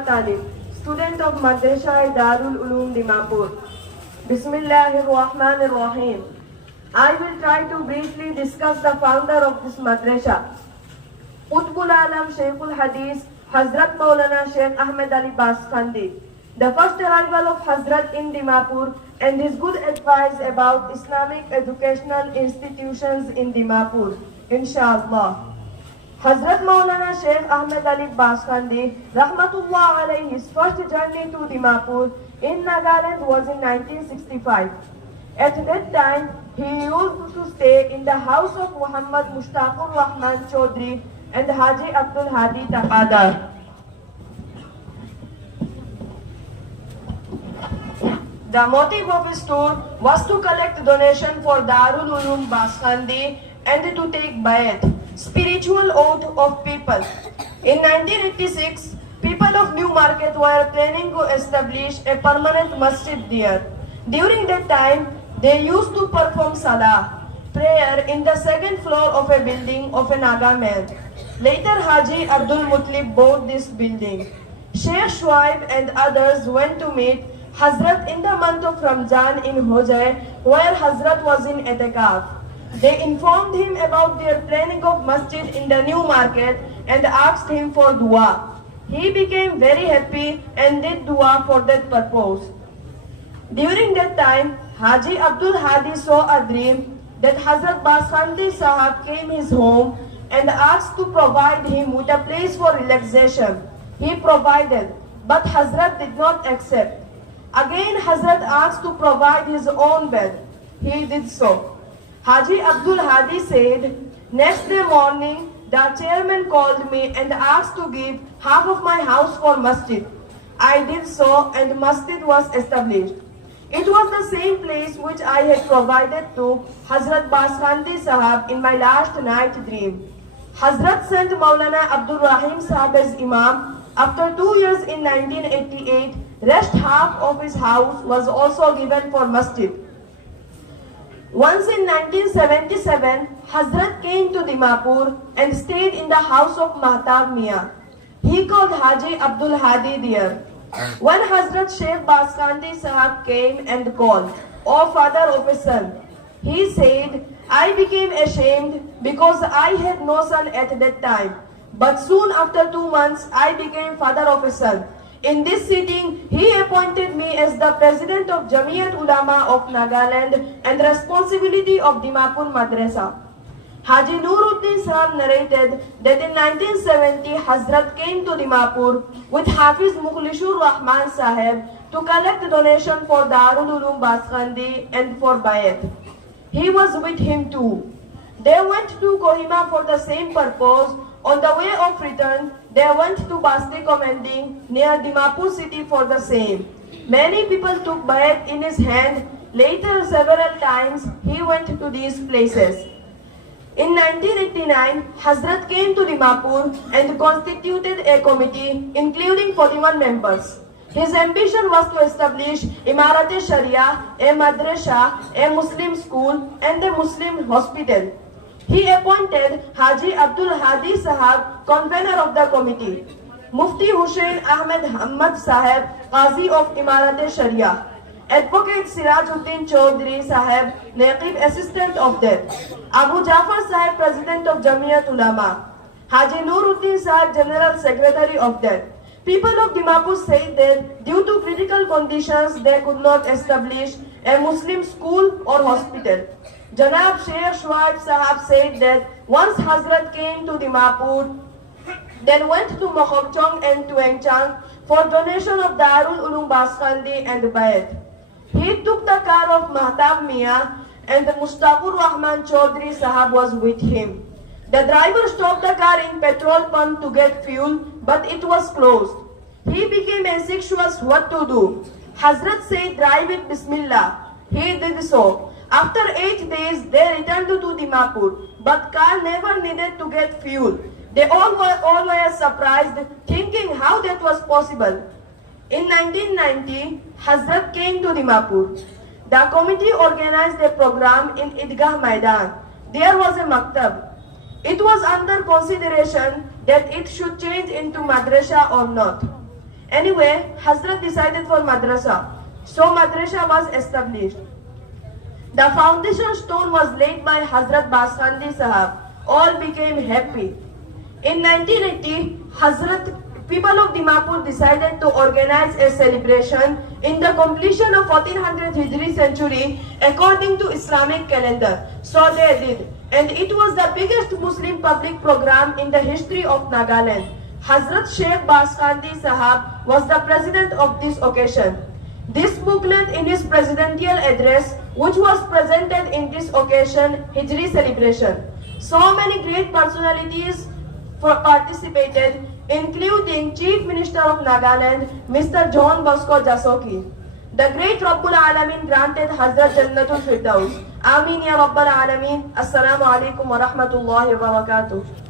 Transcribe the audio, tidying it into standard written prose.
Talib, student of Maderssa Darul Uloom Dimapur. Bismillahirrahmanirrahim. I will try to briefly discuss the founder of this madrasa. Utbul Alam Sheikhul Hadith, Hazrat Maulana Sheikh Ahmed Ali Baskhandi. The first arrival of Hazrat in Dimapur and his good advice about Islamic educational institutions in Dimapur. Inshallah. Hazrat Maulana Sheikh Ahmed Ali Baskhandi, Rahmatullah alayhi, his first journey to Dimapur in Nagaland was in 1965. At that time, he used to stay in the house of Muhammad Mushtaqur Rahman Chaudhry and Haji Abdul Hadi Taqadar. The motive of his tour was to collect donation for Darul Uloom Baskhandi and to take bayat, spiritual oath of people. In 1986, people of New Market were planning to establish a permanent masjid there. During that time, they used to perform salah, prayer in the second floor of a building of a Naga man. Later, Haji Abdul Mutlib bought this building. Sheikh Shuaib and others went to meet Hazrat in the month of Ramzan in Hojai, where Hazrat was in Etekaf. They informed him about their planning of masjid in the new market and asked him for dua. He became very happy and did dua for that purpose. During that time, Haji Abdul Hadi saw a dream that Hazrat Baskhandi Sahab came his home and asked to provide him with a place for relaxation. He provided, but Hazrat did not accept. Again, Hazrat asked to provide his own bed. He did so. Haji Abdul Hadi said, next day morning, the chairman called me and asked to give half of my house for masjid. I did so and masjid was established. It was the same place which I had provided to Hazrat Baskhandi Sahab in my last night dream. Hazrat sent Maulana Abdul Rahim Sahab as Imam. After 2 years in 1988, rest half of his house was also given for masjid. Once in 1977, Hazrat came to Dimapur and stayed in the house of Mahtab Mian. He called Haji Abdul Hadi there. When Hazrat Sheikh Baskhandi Sahab came and called, "O father of a son," he said, "I became ashamed because I had no son at that time. But soon after 2 months, I became father of a son. In this sitting, he appointed me as the president of Jamiyat Ulama of Nagaland and responsibility of Dimapur Maderssa." Haji Nuruddin Sahab narrated that in 1970, Hazrat came to Dimapur with Hafiz Mukhlishur Rahman Sahib to collect donation for Darul Uloom Baskhandi and for Bayat. He was with him too. They went to Kohima for the same purpose. On the way of return, they went to Basti Commanding near Dimapur city for the same. Many people took bayat in his hand. Later, several times, he went to these places. In 1989, Hazrat came to Dimapur and constituted a committee including 41 members. His ambition was to establish Imarat-e-Sharia, a madrasa, a Muslim school and a Muslim hospital. He appointed Haji Abdul Hadi Sahab convener of the committee, Mufti Hussain Ahmed Hamad Sahib, Qazi of Imarat-e-Sharia, Advocate Sirajuddin Chaudhry Sahib, Naqib assistant of that, Abu Jafar Sahib, president of Jamiyat Ulama, Haji Nuruddin Sahib, general secretary of that. People of Dimapur said that due to critical conditions, they could not establish a Muslim school or hospital. Janab Sheikh Shuaib Sahab said that once Hazrat came to Dimapur, then went to Mokhokchong and Tuengchang for donation of Darul Uloom Baskhandi and Bayat. He took the car of Mahtab Mian and Mushtaqur Rahman Chaudhry Sahab was with him. The driver stopped the car in petrol pump to get fuel, but it was closed. He became anxious what to do. Hazrat said, "Drive it Bismillah." He did so. After 8 days, they returned to Dimapur, but car never needed to get fuel. They all were surprised, thinking how that was possible. In 1990, Hazrat came to Dimapur. The committee organized a program in Idgah Maidan. There was a maktab. It was under consideration that it should change into madrasa or not. Anyway, Hazrat decided for Madrasa. So Madrasa was established. The foundation stone was laid by Hazrat Baskhandi Sahab. All became happy. In 1980, people of Dimapur decided to organize a celebration in the completion of 1400 Hijri century according to Islamic calendar. So they did. And it was the biggest Muslim public program in the history of Nagaland. Hazrat Sheikh Baskhandi Sahab was the president of this occasion. This booklet in his presidential address, which was presented in this occasion, Hijri celebration. So many great personalities participated, including Chief Minister of Nagaland, Mr. John Bosco Jasoki. The great Rabbul Alamin granted Hazrat Jannatul Firdaus. Ameen ya Rabbal Alamin. Assalamu alaikum wa rahmatullahi wa barakatuh.